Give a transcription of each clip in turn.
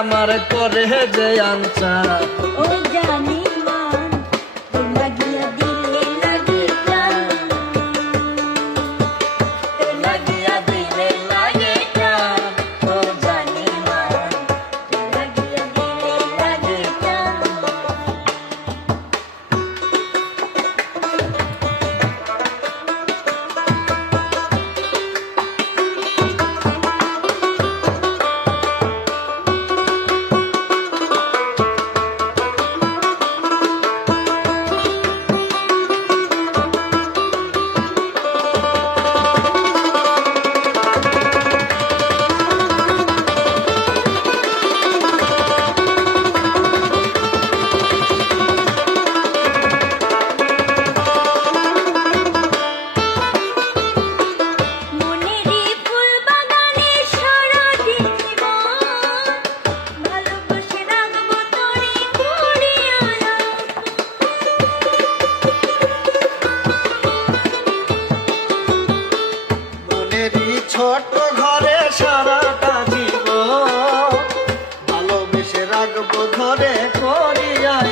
আমার করে যে আনসার। করে করিয়া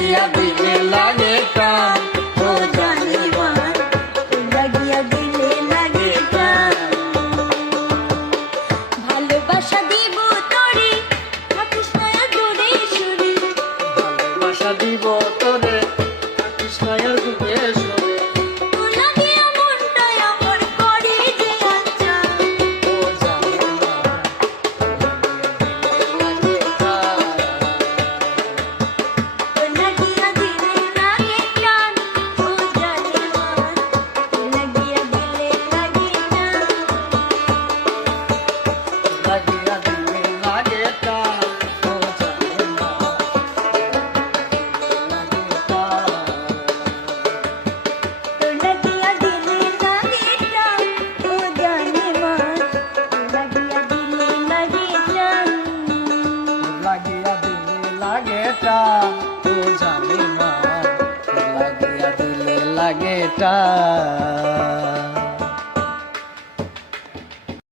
দিয়া দিলে লাগে কান লাগে তো জানি মা লাগিয়া দিলে লাগে